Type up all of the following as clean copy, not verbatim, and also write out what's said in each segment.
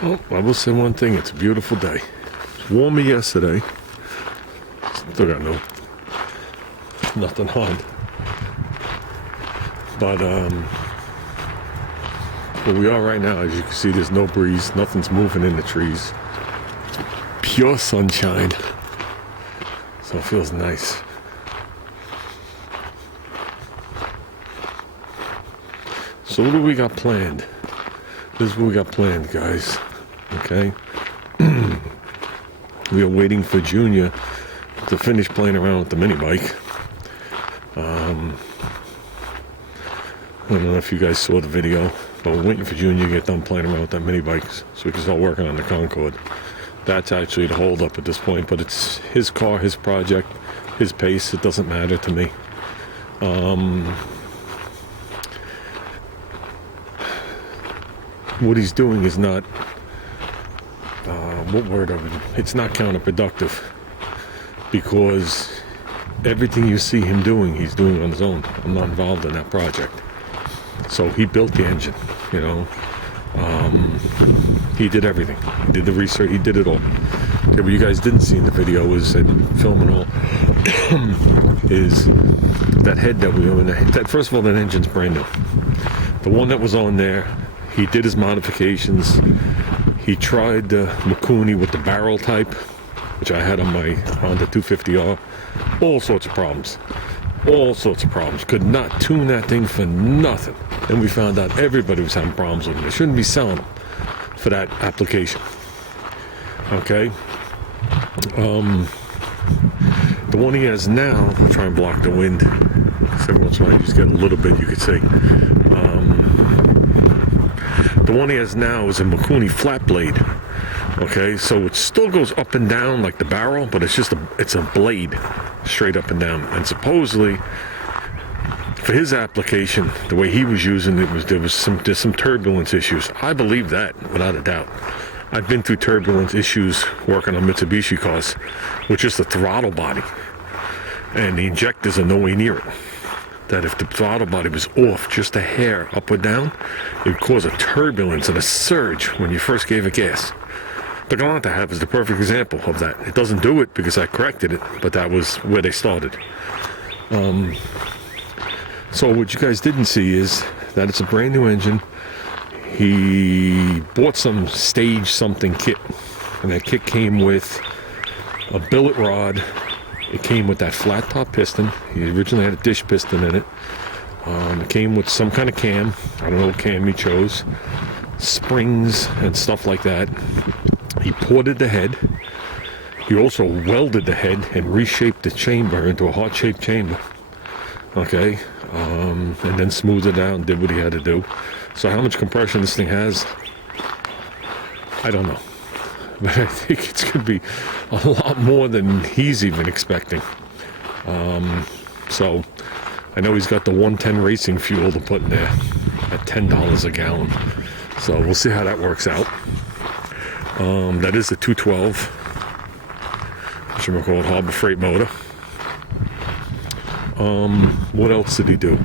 Oh, I will say one thing, it's a beautiful day. It's warmer yesterday. Still got nothing on. But where we are right now, as you can see, there's no breeze, nothing's moving in the trees. It's pure sunshine. So it feels nice. So what do we got planned? This is what we got planned, guys. Okay? We are waiting for Junior to finish playing around with the mini bike. I don't know if you guys saw the video, but we're waiting for Junior to get done playing around with that mini bike so we can start working on the Concorde. That's actually the hold up at this point, but it's his car, his project, his pace. It doesn't matter to me. What he's doing is not, it's not counterproductive, because everything you see him doing, he's doing on his own. I'm not involved in that project. So he built the engine, you know. He did everything. He did the research, he did it all. Okay, what you guys didn't see in the video is that filming all is that head that we own. That, first of all, that engine's brand new. The one that was on there, he did his modifications. He tried the Mikuni with the barrel type, which I had on my Honda 250R. All sorts of problems. All sorts of problems. Could not tune that thing for nothing. And we found out everybody was having problems with it. They shouldn't be selling them for that application. Okay? The one he has now, I'll try and block the wind. Every once in a while you just get a little bit, you could see. The one he has now is a Mikuni flat blade. Okay, so it still goes up and down like the barrel, but it's a blade straight up and down. And supposedly, for his application, the way he was using it, there's some turbulence issues. I believe that without a doubt. I've been through turbulence issues working on Mitsubishi cars, with just the throttle body, and the injectors are nowhere near it. That if the throttle body was off just a hair up or down, it would cause a turbulence and a surge when you first gave it gas. The Galant I have is the perfect example of that. It doesn't do it because I corrected it, but that was where they started. So what you guys didn't see is that it's a brand new engine. He bought some stage something kit, and that kit came with a billet rod. It came with that flat top piston. He originally had a dish piston in it. It came with some kind of cam. I don't know what cam he chose. Springs and stuff like that. He ported the head. He also welded the head and reshaped the chamber into a heart-shaped chamber. Okay, and then smoothed it out and did what he had to do. So how much compression this thing has, I don't know. But I think it's going to be a lot more than he's even expecting. So I know he's got the 110 racing fuel to put in there at $10 a gallon. So we'll see how that works out. That is the 212, which I'm going to call it Harbor Freight motor. What else did he do?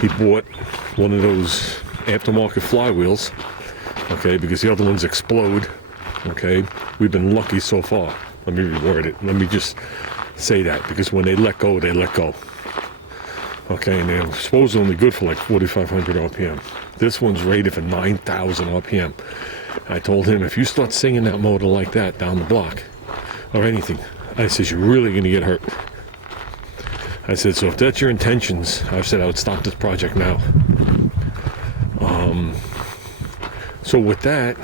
He bought one of those aftermarket flywheels, okay, because the other ones explode. Okay, we've been lucky so far. Let me reword it. Let me just say that, because when they let go, they let go. Okay, and they're supposedly only good for like 4,500 RPM. This one's rated for 9,000 RPM. I told him, if you start singing that motor like that down the block, or anything, I said, you're really going to get hurt. I said, so if that's your intentions, I said I would stop this project now. So with that,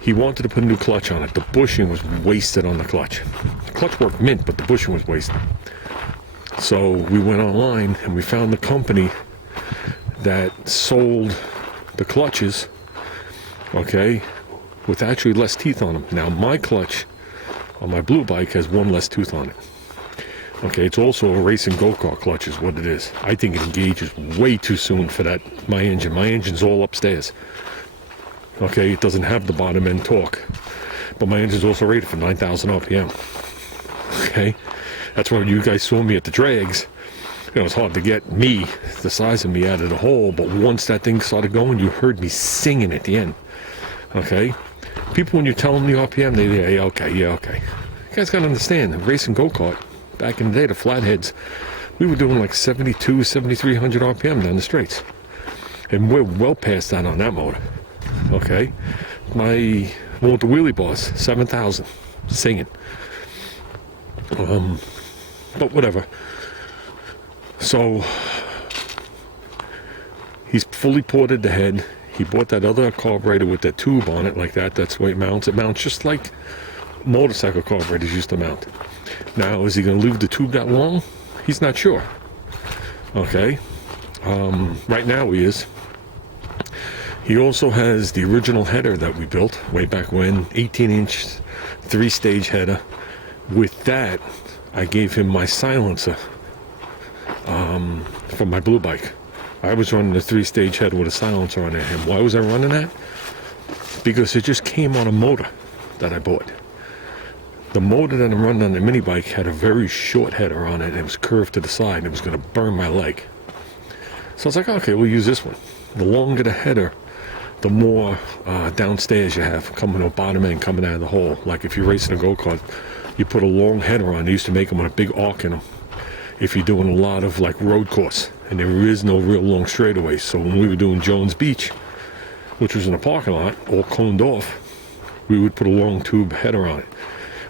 he wanted to put a new clutch on it. The bushing was wasted on the clutch. The clutch worked mint, but the bushing was wasted. So we went online and we found the company that sold the clutches, okay, with actually less teeth on them. Now my clutch on my blue bike has one less tooth on it. Okay, it's also a racing go-kart clutch is what it is. I think it engages way too soon for that, my engine. My engine's all upstairs. Okay, it doesn't have the bottom end torque. But my engine's also rated for 9,000 RPM. Okay, that's why you guys saw me at the drags. You know, it's hard to get me, the size of me, out of the hole. But once that thing started going, you heard me singing at the end. Okay? People, when you tell them the RPM, they yeah, okay. You guys got to understand, racing go-kart, back in the day, the flatheads, we were doing like 72, 7,300 RPM down the straights. And we're well past that on that motor. Okay? My one with the wheelie bars, 7,000, singing. But whatever. So, he's fully ported the head. He bought that other carburetor with that tube on it like that. That's the way it mounts. It mounts just like motorcycle carburetors used to mount. Now, is he going to leave the tube that long? He's not sure. Okay. Right now he is. He also has the original header that we built way back when, 18-inch, 3-stage header. With that, I gave him my silencer from my blue bike. I was running a 3-stage header with a silencer on it. And why was I running that? Because it just came on a motor that I bought. The motor that I'm running on the mini bike had a very short header on it, and it was curved to the side, and it was going to burn my leg. So I was like, okay, we'll use this one. The longer the header, the more downstairs you have coming out bottom end, coming out of the hole. Like if you're racing a go-kart, you put a long header on. They used to make them with a big arc in them. If you're doing a lot of like road course, and there is no real long straightaways. So when we were doing Jones Beach, which was in a parking lot, all coned off, we would put a long tube header on it.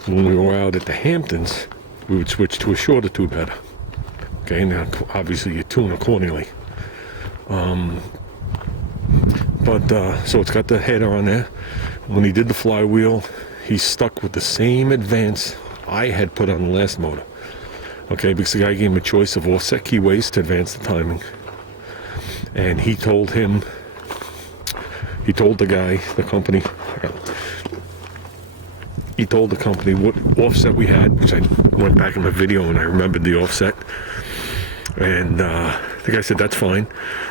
When we were out at the Hamptons, we would switch to a shorter tube header. Okay, now obviously you tune accordingly. So it's got the header on there. When he did the flywheel, he stuck with the same advance I had put on the last motor. Okay, because the guy gave him a choice of offset keyways to advance the timing. And he told the guy, the company, he told the company what offset we had, which I went back in my video and I remembered the offset. And the guy said, that's fine.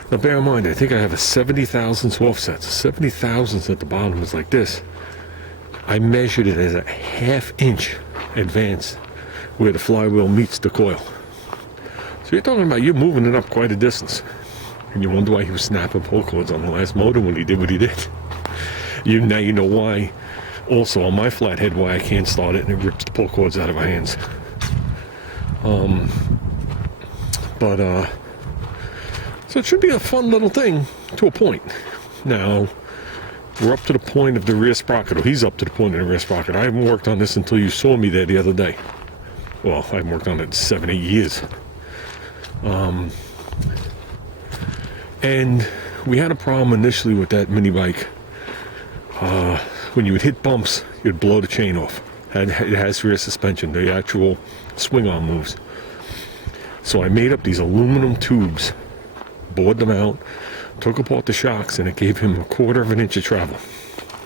Now bear in mind, I think I have a 70 thousandths offset. So 70 thousandths at the bottom is like this. I measured it as a 1/2 inch advance where the flywheel meets the coil. So you're talking about, you're moving it up quite a distance. And you wonder why he was snapping pull cords on the last motor when he did what he did. Now you know why. Also on my flathead, why I can't start it and it rips the pull cords out of my hands. So it should be a fun little thing to a point. Now, we're up to the point of the rear sprocket, or he's up to the point of the rear sprocket. I haven't worked on this until you saw me there the other day. Well, I haven't worked on it in 7-8 years. And we had a problem initially with that mini bike. When you would hit bumps, you'd blow the chain off. And it has rear suspension, the actual swing arm moves. So I made up these aluminum tubes, bored them out, took apart the shocks, and it gave him 1/4 inch of travel.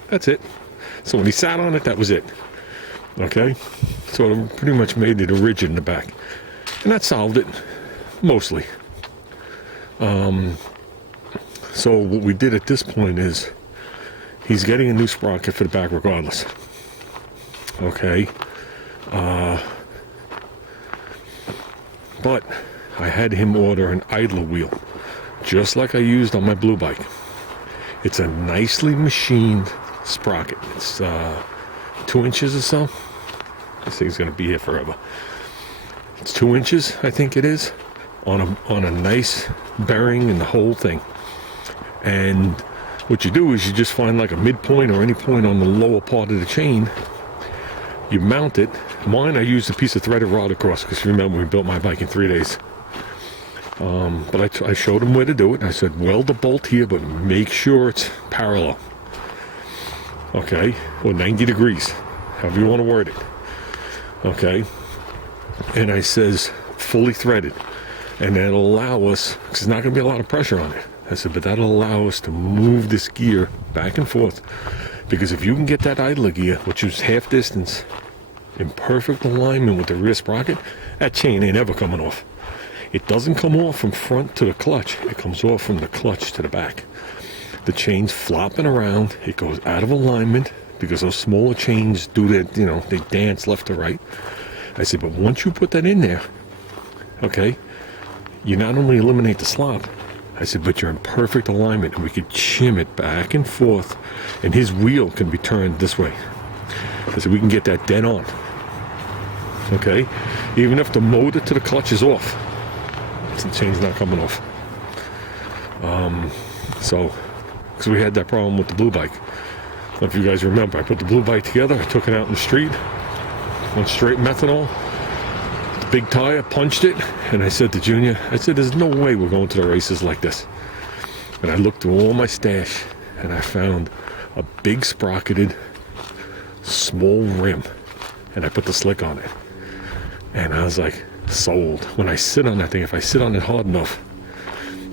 That's it. So when he sat on it, that was it. Okay? So it pretty much made it rigid in the back. And that solved it, mostly. So what we did at this point is, he's getting a new sprocket for the back regardless. Okay? But I had him order an idler wheel, just like I used on my blue bike. It's a nicely machined sprocket. It's 2 inches or so. This thing's gonna be here forever. It's 2 inches, I think it is, on a nice bearing and the whole thing. And what you do is you just find like a midpoint or any point on the lower part of the chain. You mount it. Mine, I used a piece of threaded rod across, because remember, we built my bike in 3 days. But I showed him where to do it. I said, weld the bolt here, but make sure it's parallel. Okay, or 90 degrees, however you want to word it. Okay, and I says, fully threaded. And that'll allow us, because there's not going to be a lot of pressure on it. I said, but that'll allow us to move this gear back and forth. Because if you can get that idler gear, which is half distance, in perfect alignment with the rear sprocket, that chain ain't ever coming off. It doesn't come off from front to the clutch. It comes off from the clutch to the back. The chain's flopping around. It goes out of alignment because those smaller chains do that, they dance left to right. I said, but once you put that in there, okay, you not only eliminate the slop, I said, but you're in perfect alignment, and we could shim it back and forth, and his wheel can be turned this way. I said, we can get that dead on. Okay? Even if the motor to the clutch is off, the chain's not coming off. Because we had that problem with the blue bike. I don't know if you guys remember, I put the blue bike together, I took it out in the street, went straight methanol, the big tire, punched it, and I said to Junior, I said, there's no way we're going to the races like this. And I looked through all my stash, and I found a big sprocketed, small rim, and I put the slick on it. And I was like, sold. When I sit on that thing, if I sit on it hard enough,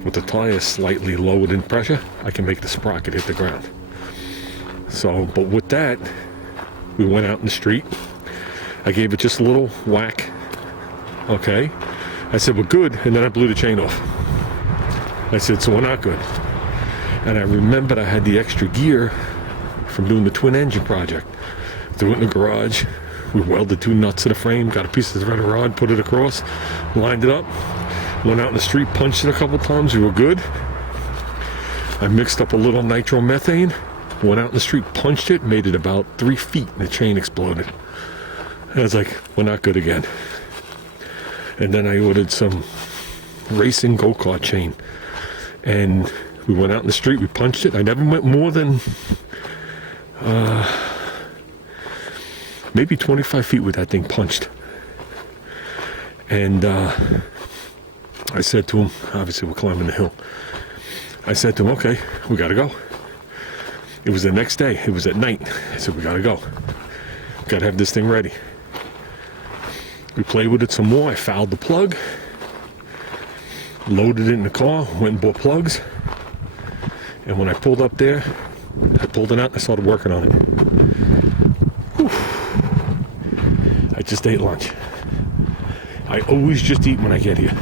with the tire slightly lowered in pressure, I can make the sprocket hit the ground. So, but with that, we went out in the street. I gave it just a little whack. Okay. I said, we're good. And then I blew the chain off. I said, so we're not good. And I remembered I had the extra gear from doing the twin engine project. Threw it in the garage. We welded 2 nuts to the frame, got a piece of threaded rod, put it across, lined it up, went out in the street, punched it a couple times. We were good. I mixed up a little nitromethane, went out in the street, punched it, made it about 3 feet, and the chain exploded. And I was like, we're not good again. And then I ordered some racing go-kart chain, and we went out in the street, we punched it. I never went more than maybe 25 feet with that thing punched. And I said to him, obviously we're climbing the hill, I said to him, okay, we gotta go. It was the next day, it was at night. I said, we gotta go. Gotta have this thing ready. We played with it some more. I fouled the plug, loaded it in the car, went and bought plugs. And when I pulled up there, I pulled it out and I started working on it. Whew. I just ate lunch. I always just eat when I get here.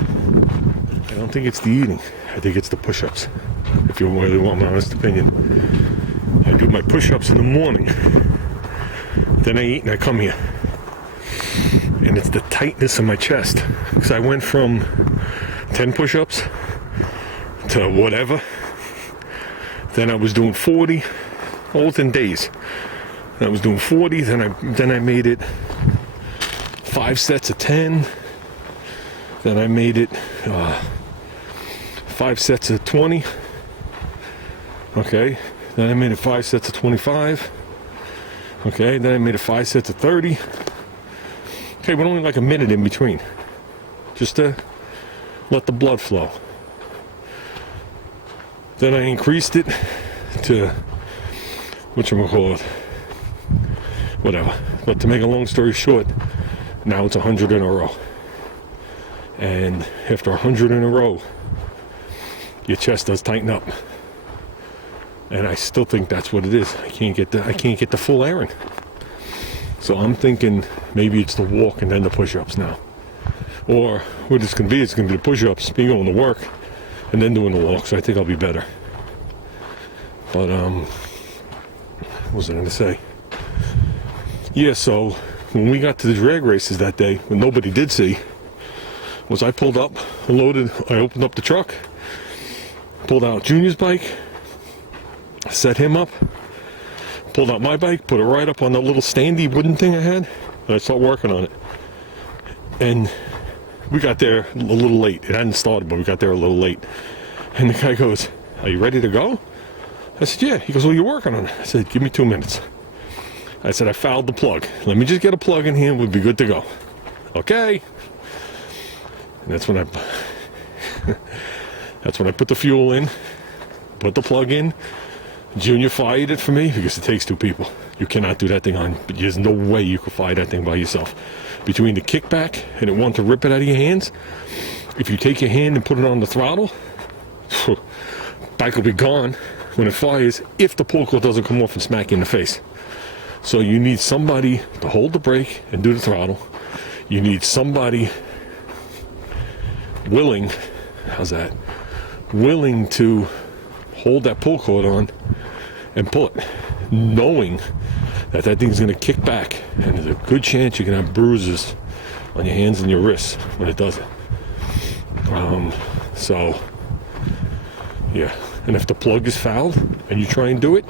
I don't think it's the eating. I think it's the push-ups. If you really want my honest opinion. I do my push-ups in the morning. Then I eat and I come here. And it's the tightness in my chest. Because I went from 10 push-ups to whatever. Then I was doing 40, all within days. I was doing 40, then I made it 5 sets of 10. Then I made it 5 sets of 20. Okay. Then I made it 5 sets of 25. Okay. Then I made it 5 sets of 30. Okay, but only like a minute in between. Just to let the blood flow. Then I increased it to, whatchamacallit, whatever. But to make a long story short, now it's 100 in a row. And after 100 in a row, your chest does tighten up. And I still think that's what it is. I can't get the full airing. So I'm thinking maybe it's the walk and then the push-ups now. Or what it's gonna be the push-ups, me going to work, and then doing the walk. So I think I'll be better. But what was I gonna say? Yeah, so when we got to the drag races that day, when nobody did see, was I pulled up, unloaded, I opened up the truck, pulled out Junior's bike, set him up, pulled out my bike, put it right up on that little standy wooden thing I had, and I started working on it. And we got there a little late. It hadn't started, but we got there a little late. And the guy goes, are you ready to go? I said, yeah. He goes, well, you're working on it. I said, give me 2 minutes. I said, I fouled the plug. Let me just get a plug in here and we'll be good to go. Okay. And that's when I put the fuel in, put the plug in. Junior fired it for me because it takes 2 people. You cannot do that thing on, but there's no way you can fire that thing by yourself. Between the kickback and it want to rip it out of your hands, if you take your hand and put it on the throttle, bike will be gone when it fires if the pull cord doesn't come off and smack you in the face. So you need somebody to hold the brake and do the throttle. You need somebody willing, willing to hold that pull cord on and pull it, knowing that thing's going to kick back and there's a good chance you can have bruises on your hands and your wrists when it does it. So Yeah, and if the plug is fouled and you try and do it,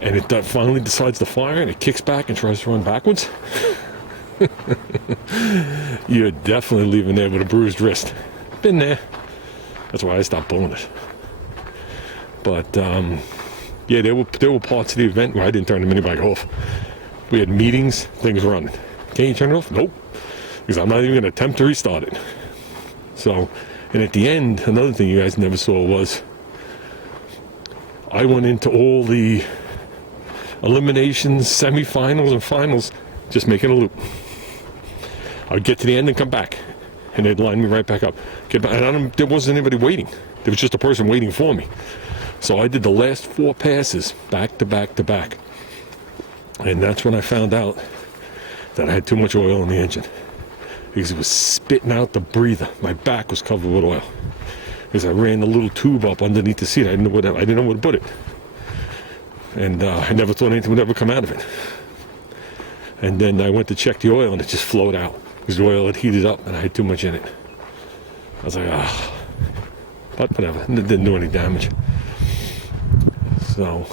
and it finally decides to fire and it kicks back and tries to run backwards, you're definitely leaving there with a bruised wrist. Been there. That's why I stopped pulling it. But yeah, there were parts of the event where I didn't turn the mini bike off. We had meetings, things running. Can you turn it off? Nope. Because I'm not even going to attempt to restart it. So, and at the end, another thing you guys never saw was I went into all the eliminations, semifinals, and finals just making a loop. I would get to the end and come back, and they'd line me right back up. And there wasn't anybody waiting. There was just a person waiting for me. So I did the last 4 passes back to back to back. And that's when I found out that I had too much oil in the engine. Because it was spitting out the breather. My back was covered with oil. Because I ran the little tube up underneath the seat. I didn't know where to put it. And I never thought anything would ever come out of it. And then I went to check the oil and it just flowed out. Because the oil had heated up and I had too much in it. I was like, ah. But whatever. It didn't do any damage. So.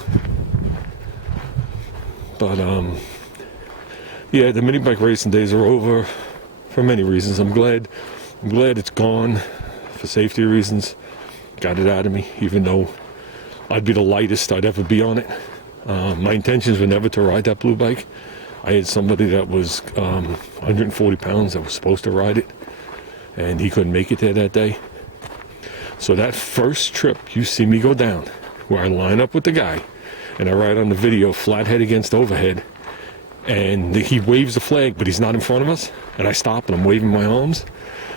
But, yeah, the mini bike racing days are over for many reasons. I'm glad it's gone for safety reasons. Got it out of me, even though I'd be the lightest I'd ever be on it. My intentions were never to ride that blue bike. I had somebody that was 140 pounds that was supposed to ride it, and he couldn't make it there that day. So that first trip you see me go down, where I line up with the guy, and I ride on the video flathead against overhead, and he waves the flag, but he's not in front of us, and I stop and I'm waving my arms.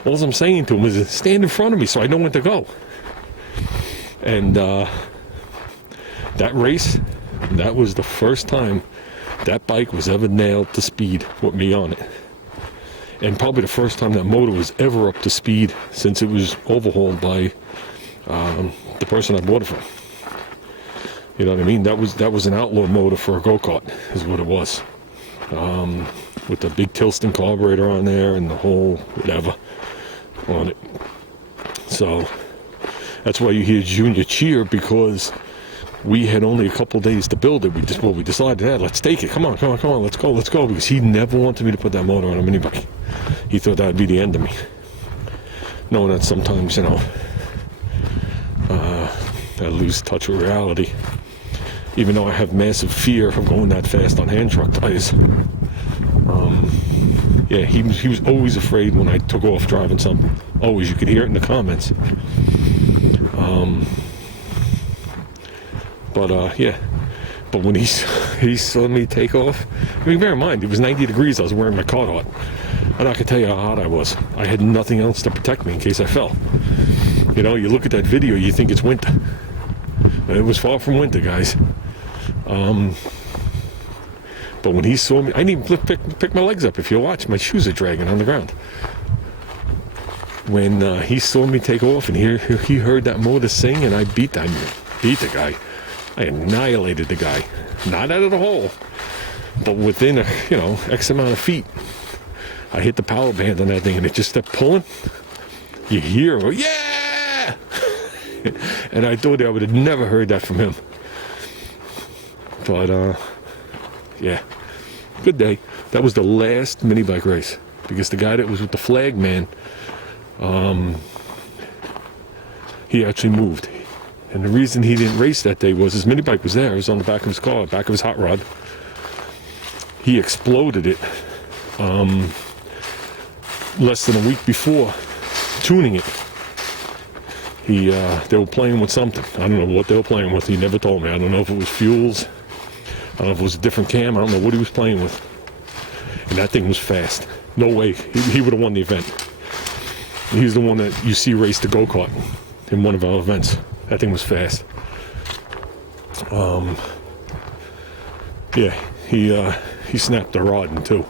All I'm saying to him is, stand in front of me so I know when to go. And that race, that was the first time that bike was ever nailed to speed with me on it. And probably the first time that motor was ever up to speed since it was overhauled by the person I bought it from. You know what I mean? That was an outlaw motor for a go-kart, is what it was. With the big Tilston carburetor on there and the whole whatever on it. So that's why you hear Junior cheer, because we had only a couple days to build it. We decided, let's take it. Come on, let's go. Because he never wanted me to put that motor on a mini bike. He thought that would be the end of me. Knowing that sometimes, I lose touch with reality. Even though I have massive fear of going that fast on hand truck tires. Yeah, he was always afraid when I took off driving something. Always, you could hear it in the comments. Yeah. But when he saw me take off, I mean, bear in mind, it was 90 degrees. I was wearing my Carhartt. And I can tell you how hot I was. I had nothing else to protect me in case I fell. You know, you look at that video, you think it's winter. It was far from winter, guys. But when he saw me, I didn't even pick my legs up. If you watch, my shoes are dragging on the ground. When he saw me take off and he heard that motor sing, and I beat the guy. I annihilated the guy. Not out of the hole, but within X amount of feet. I hit the power band on that thing, and it just kept pulling. You hear, yeah! And I thought I would have never heard that from him. But, yeah, good day. That was the last mini bike race, because the guy that was with the flag man, he actually moved. And the reason he didn't race that day was his mini bike was there. It was on the back of his car, back of his hot rod. He exploded it less than a week before tuning it. They were playing with something. I don't know what they were playing with. He never told me. I don't know if it was fuels. I don't know if it was a different cam. I don't know what he was playing with. And that thing was fast. No way. He would have won the event. He's the one that you see race the go-kart in one of our events. That thing was fast. Yeah, he snapped the rod in two.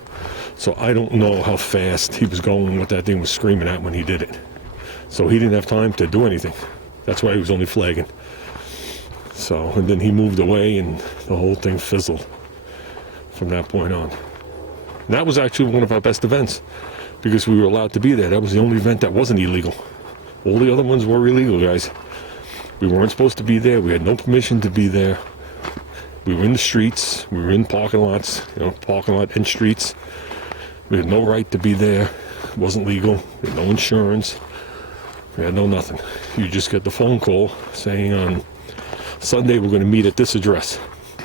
So I don't know how fast he was going, what that thing was screaming at when he did it. So he didn't have time to do anything. That's why he was only flagging. So, and then he moved away and the whole thing fizzled from that point on. And that was actually one of our best events, because we were allowed to be there. That was the only event that wasn't illegal. All the other ones were illegal, guys. We weren't supposed to be there. We had no permission to be there. We were in the streets. We were in parking lots, parking lot and streets. We had no right to be there. It wasn't legal. We had no insurance. We had no nothing. You just get the phone call saying on Sunday we're going to meet at this address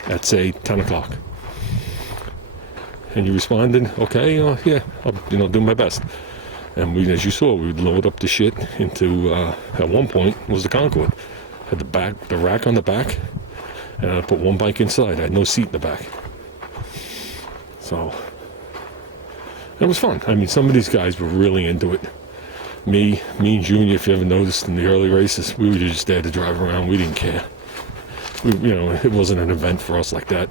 at, say, 10 o'clock. And you responded, okay, yeah, I'll do my best. And we, as you saw, we would load up the shit into, at one point, was the Concorde. Had the rack on the back, and I put one bike inside. I had no seat in the back. So, it was fun. I mean, some of these guys were really into it. Me and Junior, if you ever noticed in the early races, we were just there to drive around. We didn't care. It wasn't an event for us like that.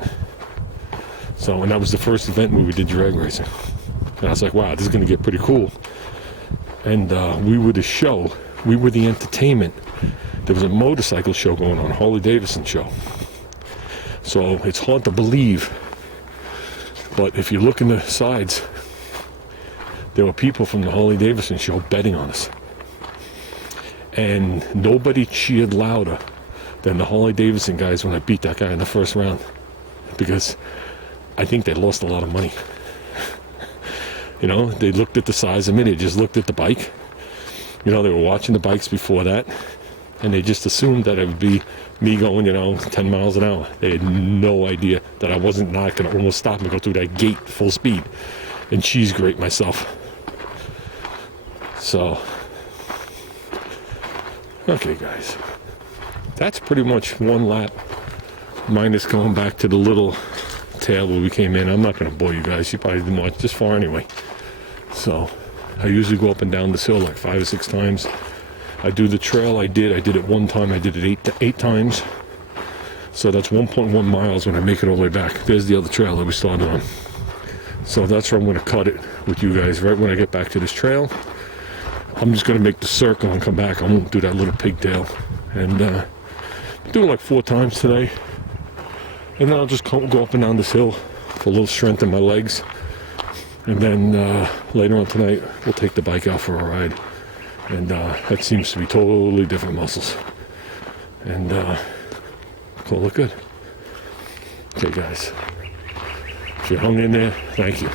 So, and that was the first event where we did drag racing. And I was like, wow, this is going to get pretty cool. And we were the show. We were the entertainment. There was a motorcycle show going on, Harley Davidson show. So it's hard to believe. But if you look in the sides, there were people from the Harley Davidson show betting on us. And nobody cheered louder than the Harley Davidson guys when I beat that guy in the first round. Because I think they lost a lot of money. They looked at the size of me. They just looked at the bike. They were watching the bikes before that. And they just assumed that it would be me going, 10 miles an hour. They had no idea that I wasn't not going to almost stop and go through that gate full speed and cheese grate myself. So, okay, guys. That's pretty much one lap, minus going back to the little tail where we came in. I'm not going to bore you guys. You probably didn't watch this far anyway. So, I usually go up and down this hill like 5 or 6 times. I do the trail I did it one time. I did it eight times. So that's 1.1 miles when I make it all the way back. There's the other trail that we started on. So that's where I'm going to cut it with you guys right when I get back to this trail. I'm just going to make the circle and come back. I won't do that little pigtail. And do it like 4 times today. And then I'll just go up and down this hill for a little strength in my legs. And then later on tonight, we'll take the bike out for a ride. And that seems to be totally different muscles. And call it good. Okay, guys. If you hung in there, thank you.